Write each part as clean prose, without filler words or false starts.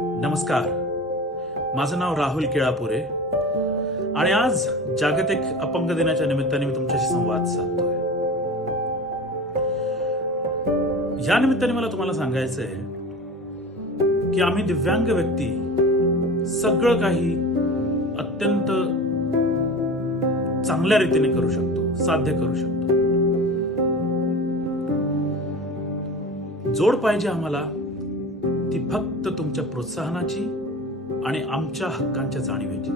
नमस्कार, माझं नाव राहुल केळापुरे आणि आज जागतिक अपंग दिनाच्या निमित्ताने मी तुमच्याशी संवाद साधतोय. या निमित्ताने मला तुम्हाला सांगायचं आहे की आम्ही दिव्यांग व्यक्ती सगळं काही अत्यंत चांगल्या रीतीने करू शकतो, साध्य करू शकतो. जोड पाहिजे आम्हाला ती फक्त तुमच्या प्रोत्साहनाची आणि आमच्या हक्कांच्या जाणीवेची.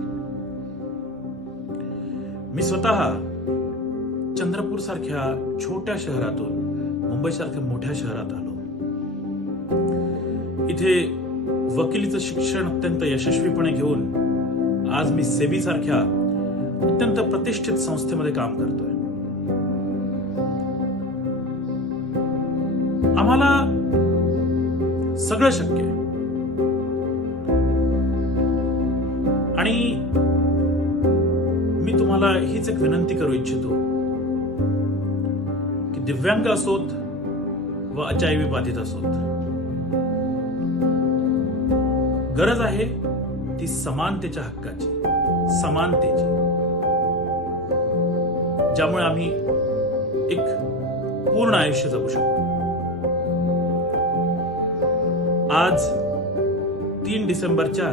मी स्वतः चंद्रपूर सारख्या छोट्या शहरातून मुंबई सारख्या मोठ्या शहरात आलो. इथे वकिलीचं शिक्षण अत्यंत यशस्वीपणे घेऊन आज मी सेबी सारख्या अत्यंत प्रतिष्ठित संस्थेमध्ये काम करतोय. आम्हाला सगळं शक्य आहे आणि मी तुम्हाला हीच एक विनंती करू इच्छितो की दिव्यांग असोत व HIV बाधित असोत, गरज आहे ती समानतेच्या हक्काची, समानतेची, ज्यामुळे आम्ही एक पूर्ण आयुष्य जगू शकतो. आज 3 डिसेंबरच्या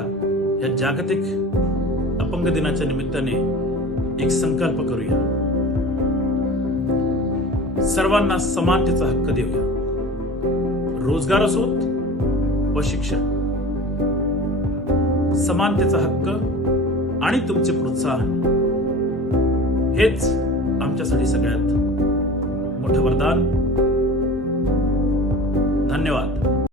या जागतिक अपंग दिनाच्या निमित्ताने एक संकल्प करूया. सर्वांना समानतेचा हक्क देऊया. रोजगार असोत व शिक्षण, समानतेचा हक्क आणि तुमचे प्रोत्साहन हेच आमच्यासाठी सगळ्यात मोठं वरदान. धन्यवाद.